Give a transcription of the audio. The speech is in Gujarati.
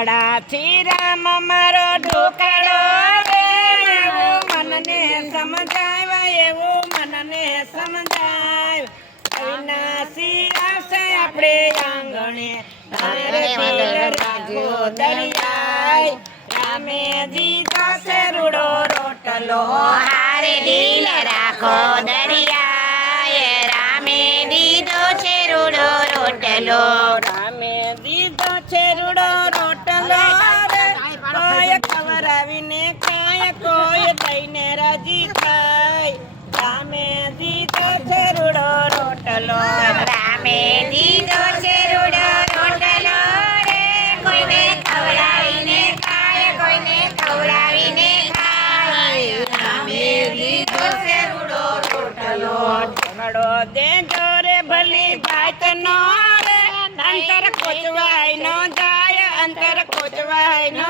ઢોકળાથી રામ મારો ઢોકળો રે એવું મનને સમજાય એવું મનને સમજાય અવિનાશી આવશે આપણે આંગણે તારે દિલ રાખો દરિયાય રામે દીધો છે રૂડો રોટલો હારે દિલ રાખો દરિયાએ રામે દીધો છે રૂડો રોટલો રામે દીધો છે રૂડો રોટલો રે કોઈ ખવડાવીને ખાય કોઈ દઈને રાજી થાય રામે દીધો છે રૂડો રોટલો રામે દીધો છે રૂડો રોટલો રે કોઈને ખવડાવીને ખાય કોઈને ખવડાવીને ખાય રામે દીધો છે રૂડો રોટલો ઢોકળો દેજો રે ભલી ભાતનો રે અંતર કોચવાય ન જાય અંતર કોચવાય ન